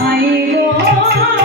নাই গো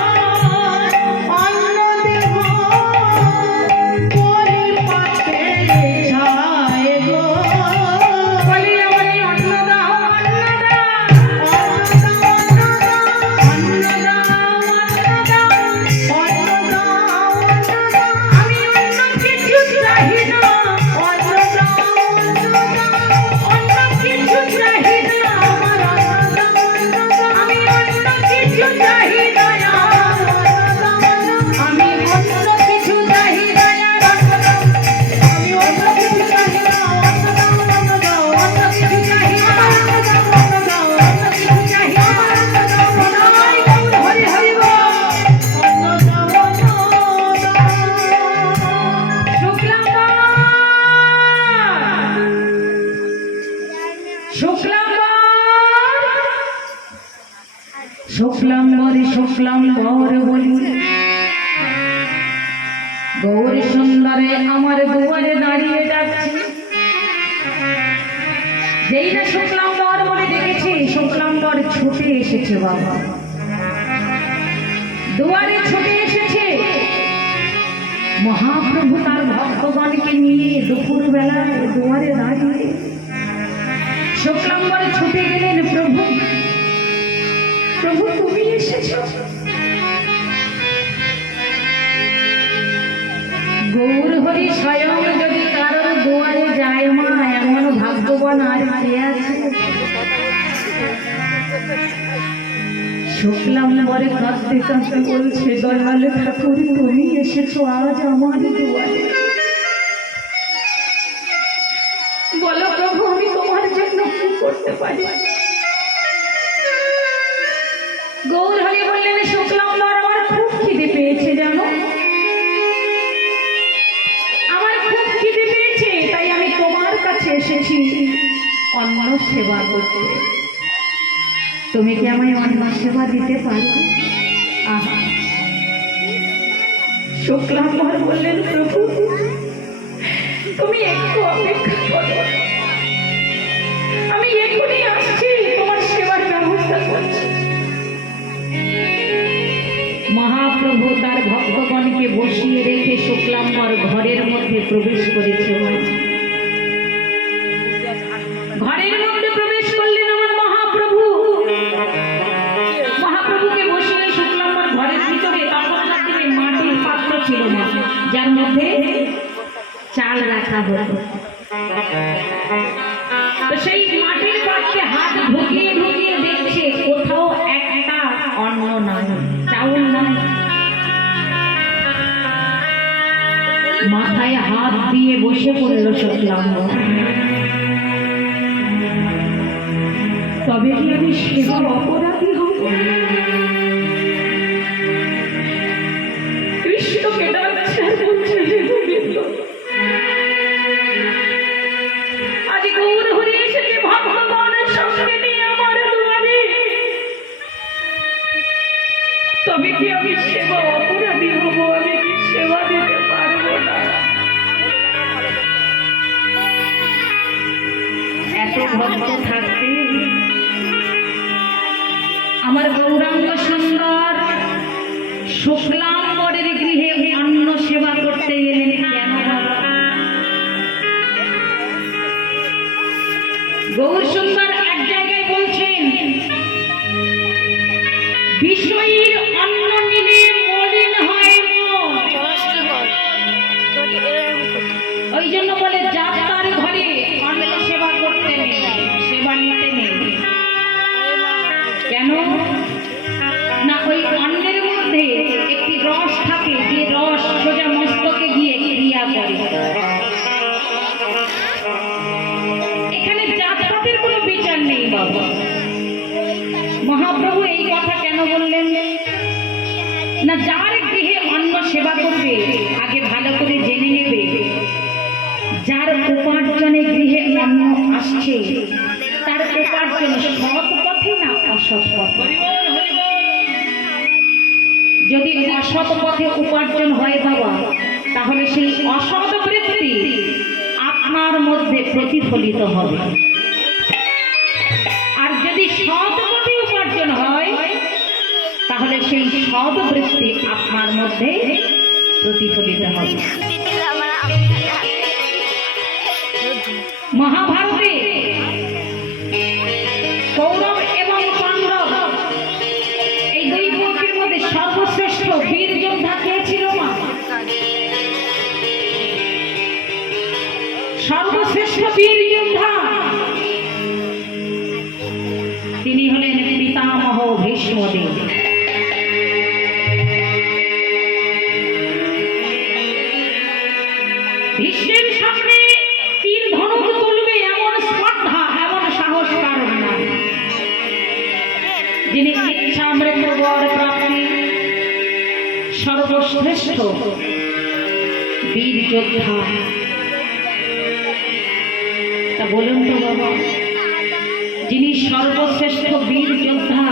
দুয়ারে ছুটে এসেছে। মহাপ্রভু তার ভক্তগণকে নিয়ে দুপুর বেলায় দুয়ারে দাঁড়িয়ে শুক্লাম্বরে ছুটে গেলেন প্রভু। প্রভু, তুমি এসেছ? গৌর হরি স্বয়ং শুক্লাম পরে কাঁদতে কাঁদতে বলছে, দয়ালে ঠাকুর, তুমি এসেছ, আজ আমার দুয়ারে। বলো প্রভু, আমি তোমার জন্য কি করতে পারি? গৌর বললেন আমার খুব খিদে পেয়েছে, জানো? আমার খুব খিদে পেয়েছে, তাই আমি তোমার কাছে এসেছি। অন্ন সেবা করতে। তুমি কি আমায় অন্ন সেবা দিতে পারো? আহা। শুক্লাম্বর বললেন, প্রভু, তুমি একটু অপেক্ষা করো। আমি এখনই আসছি, তোমার সেবার ব্যবস্থা করছি। মহাপ্রভু তার ভক্তগণকে বসিয়ে রেখে শুক্লাম্বর ঘরের মধ্যে প্রবেশ করেছে তবে কি আমি সেবা অপরাধী হব মহাপ্রভু এই কথা কেন বললেন? না, যার গৃহে অন্ন সেবা করবে, আগে ভালো করে জেনে নেবে। যার উপার্জনে গৃহে অন্ন আসছে, তার উপার্জন সৎ পথে না অসৎ পথে। যদি অসৎ পথে উপার্জন হয় বাবা, তাহলে সেই অসৎ বৃত্তি আপনার মধ্যে প্রতিফলিত হবে। আর যদি হয় তাহলে সেই সৎ বৃত্তি আপনার মধ্যে প্রতিফলিত হবে। মহাভারতে সর্বশ্রেষ্ঠ বীর যোদ্ধা তা বলুন তো বাবা যিনি সর্বশ্রেষ্ঠ বীর যোদ্ধা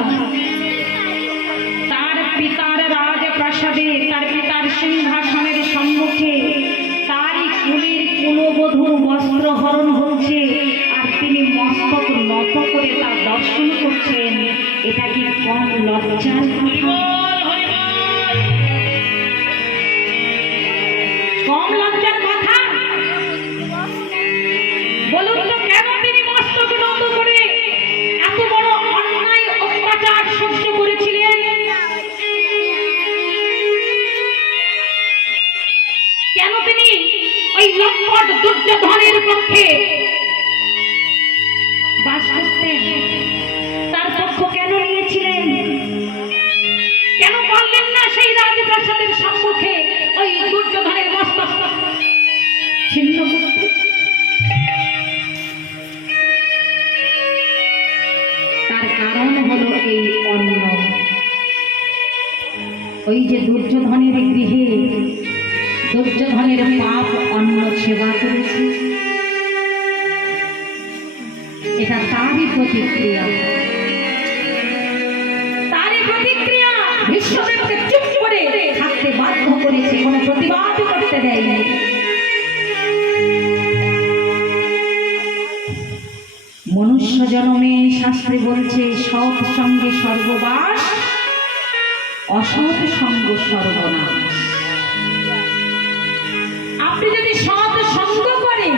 বলুন ওই যে দুর্যোধনের গৃহে দুর্যোধনের পাপ অন্ন সেবা করেছে। এটা তারই প্রতিক্রিয়া। তারই প্রতিক্রিয়া। বিশ্বদেবকে চুপ করে থাকতে বাধ্য করেছে কোনো প্রতিবাদ করতে দেয়নি। মনুষ্য জন্মে শাস্ত্রে বলছে সৎ সঙ্গে সর্ববাস অসৎ সঙ্গ সর্বনাশ। আপনি যদি সৎ সঙ্গ করেন,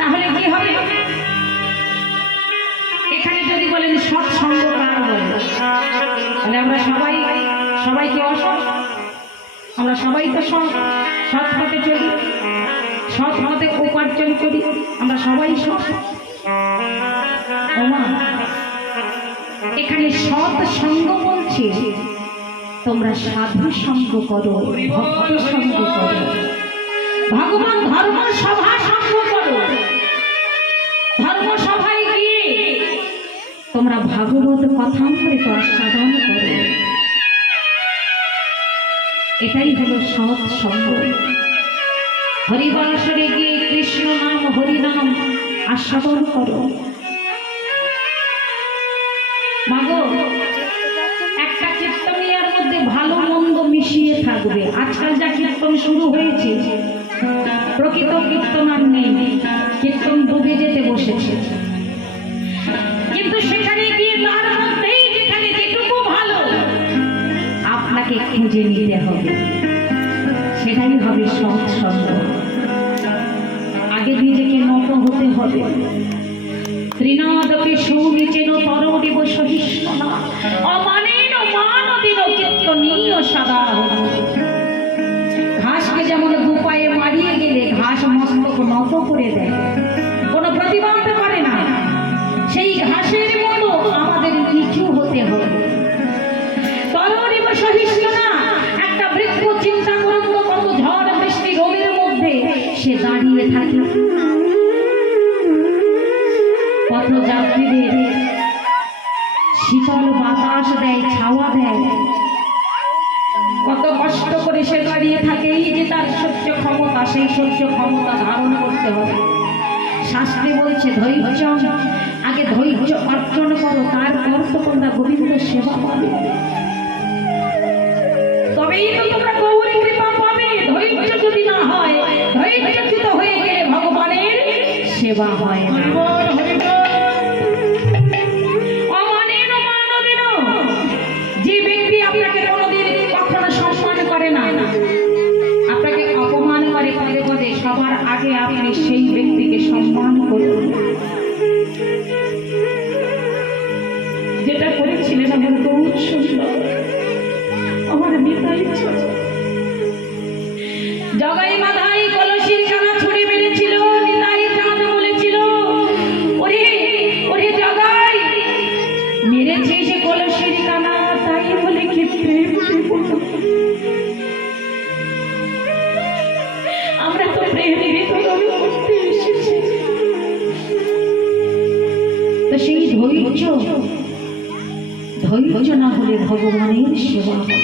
তাহলে কি হবে। এখানে যদি বলেন সৎ সঙ্গ কার তাহলে আমরা সবাই সবাই কি অসৎ? আমরা সবাই তো সৎ। সৎ পথে চলি, সৎ পথে উপার্জন করি, আমরা সবাই সৎ। ওমা এখানে সৎ সঙ্গ বলছে, তোমরা সাধু সঙ্গ করো, ভক্ত সঙ্গ করো। ভগবান ধর্ম সভা সঙ্গ করো। ধর্ম সভায় গিয়ে তোমরা ভাগবত কথামৃত আস্বাদন করো। এটাই হলো সৎ সঙ্গ। হরিবাসরে গিয়ে কৃষ্ণ নাম, হরিনাম আস্বাদন করো। শুরু হয়েছে। প্রকৃত কীর্তন আর নেই, কীর্তন ডুবে যেতে বসেছে। কিন্তু সেখানে গিয়ে তার মধ্যেই যেখানে যেটুকু ভালো, আপনাকে খুঁজে নিতে হবে। সেটাই হবে সৎ সঙ্গ আগে নিজেকে নত হতে হবে। ত্রিনাদকে সৌমিচেন তরণিব সহিষ্ণু না নত করে সেই সহ্য ক্ষমতা ধারণ করতে হবে। শাস্ত্রে বলছে, ধৈর্য, আগে ধৈর্য অর্জন করো, তারপর তো তোমরা গোবিন্দ সেবা পাবে। তবেই তো তোমরা গৌরী কৃপা পাবে। ধৈর্য যদি না হয়, ধৈর্যচ্যুত হয়ে গেলে ভগবানের সেবা হয় যেটা করেছিলেন আমার গৌর শুনল। আমার বিদায় জগাই ধৈর্য হলে ভগবানের সেবা হবে।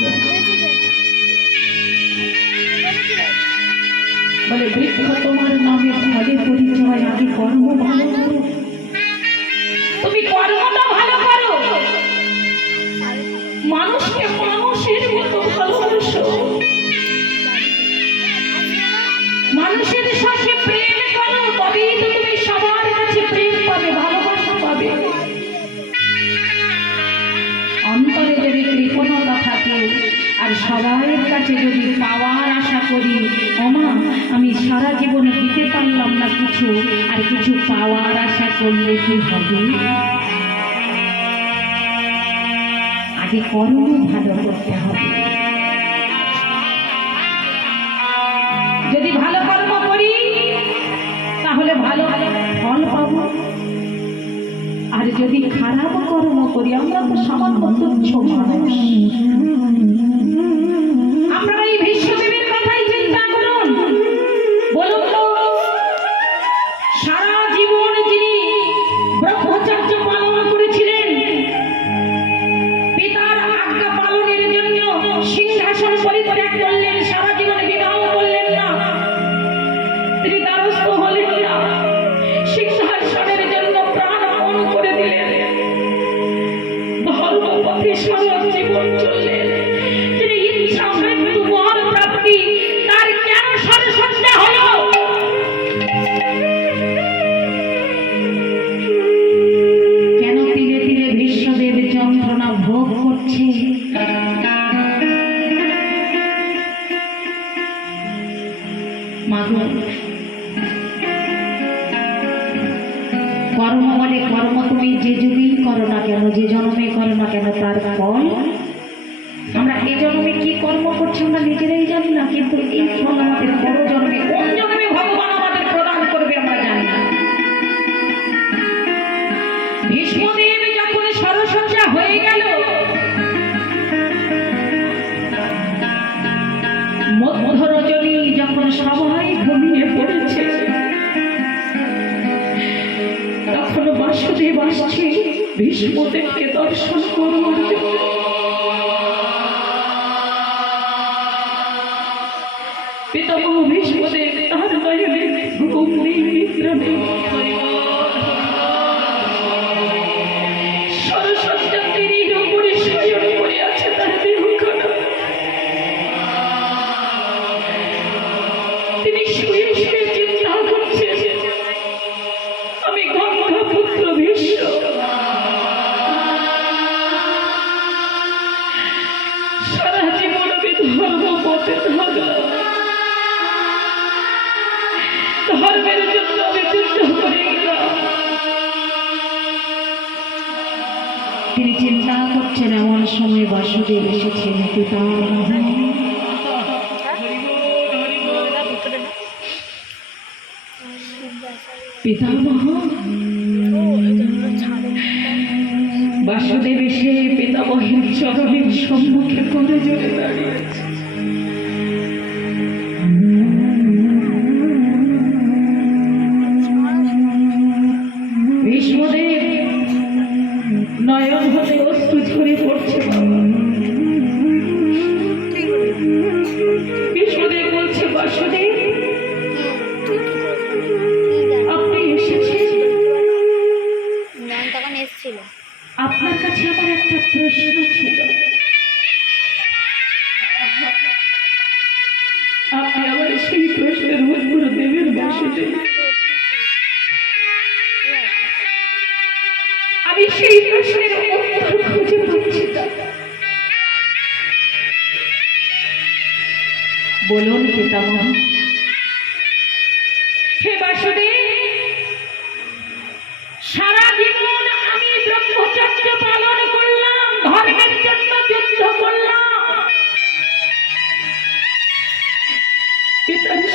বলে, বৃক্ষ তোমার নামে ফলে পরিচয় আগে কর্ম ভালো করো। তুমি কর্মটা ভালো করো। মানুষকে কিছু আর কিছু পাওয়ার আশা করলে কি হবে? আগে কর্ম ভালো করতে হবে। যদি ভালো কর্ম করি, তাহলে ভালো ফল পাবো। আর যদি খারাপ কর্ম করি, আমরা তো সামান্য তুচ্ছ মানুষ। জন্মে কি কর্ম করছি, আমরা নিজেরাই জানি না, কিন্তু এই ফল আমাদের বড় জন্মে ভগবান আমাদের প্রদান করবে আমরা জানি না যখন যখন সবাই ঘুমিয়ে পড়েছে, তখন বাসুদেব আসছে, ভীষ্মদেবকে দর্শন করবার জন্য। baby. পিতামহ। বাসুদেব এসে পিতামহের চরণের সম্মুখে করে জোরে দাঁড়িয়েছে। এসেছিল আপনার কাছে আমার একটা প্রশ্ন ছিল। আপনি আমার সেই প্রশ্নের উত্তর দেবেন বাসুদেব আমি সেই প্রশ্নের উত্তর খুঁজে পাচ্ছি না। বলুন পিতামহ।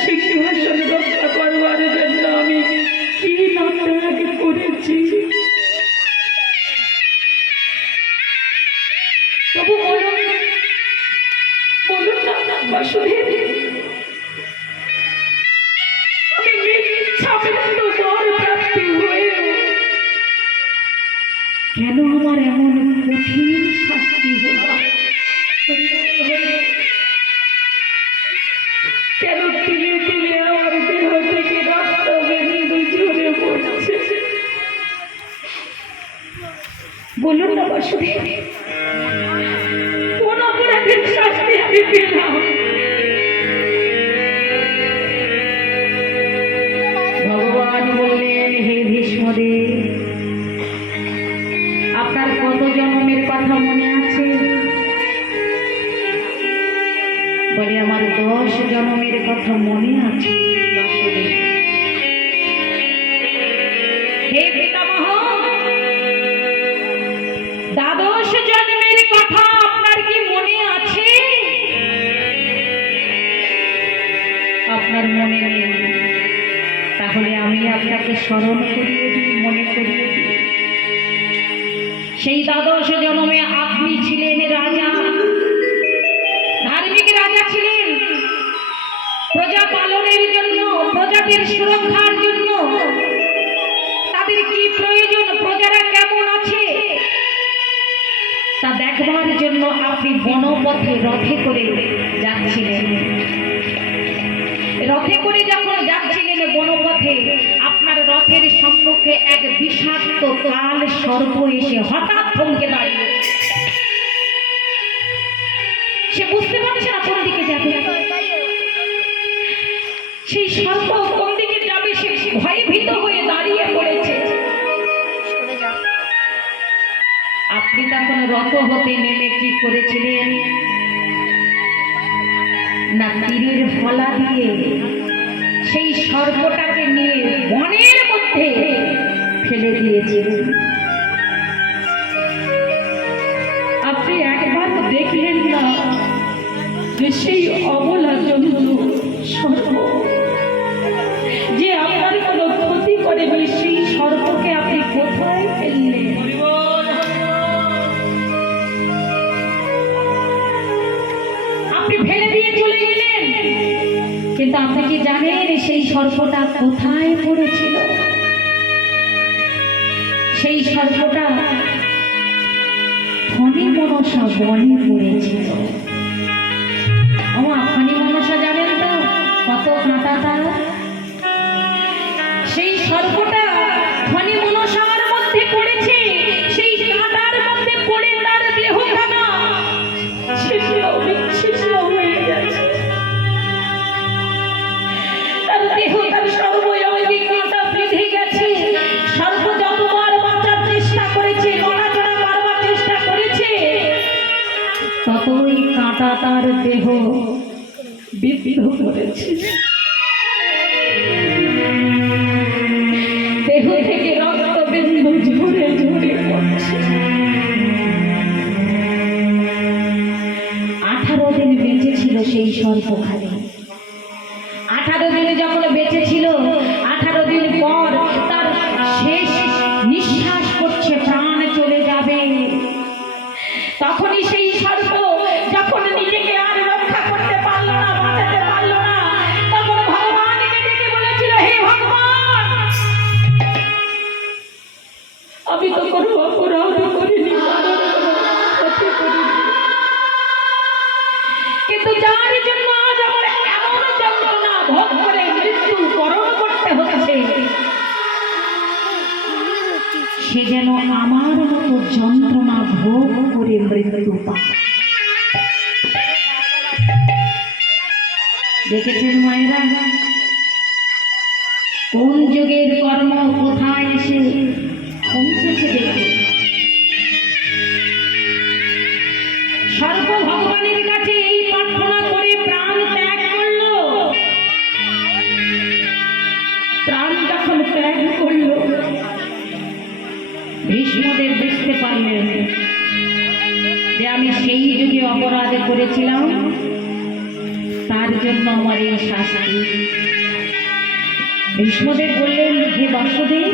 শিশুর রক্ষা করবার জন্য আমি কি করেছি? কোন অপরাধের শাস্তি আমি পেলাম তাহলে আমি আপনাকে স্মরণ করিয়ে দিই, মনে করিয়ে দিই। সেই দ্বাদশ জন্মে আপনি ছিলেন রাজা। ধার্মিক রাজা ছিলেন। প্রজা পালনের জন্য, প্রজাদের সুরক্ষার জন্য। তাদের কি প্রয়োজন? প্রজারা কেমন আছে? তা দেখবার জন্য আপনি বনপথে রথে করে যাচ্ছিলেন। রথে কাল সর্প এসে হঠাৎ থমকে দাঁড়িয়ে। সে বুঝতে পারছে না কোন দিকে যাবে। সেই সর্প কোন দিকে যাবে সে ভয়ে ভীত হয়ে দাঁড়িয়ে পড়েছে। আপনি তখন রত হতে নেমে কি করেছিলেন? না তীরের ফলা দিয়ে সেই সর্পটাকে নিয়ে বনের মধ্যে ফেলে দিয়েছিলেন আপনি একবার দেখলেন না যে সেই অবলা জন্তু সর্প। যে আপনার ক্ষতি সেই সর্পকে আপনি কোথায় ফেললেন? আপনি ফেলে দিয়ে চলে গেলেন। কিন্তু আপনি কি জানেন সেই সর্পটা কোথায় পড়েছিল বনে পড়েছিল দেখেছেন মায়েরা? কোন যুগের কর্ম কোথায় এসে পৌঁছেছে দেখুন সর্ব ভগবানের কাছে এই প্রার্থনা করে প্রাণ ত্যাগ করল। প্রাণ যখন ত্যাগ করল, ভীষ্মদেব বুঝতে পারলেন যে আমি সেই যুগে অপরাধ করেছিলাম। ভীষ্মদেব বললেন হে বাসুদেব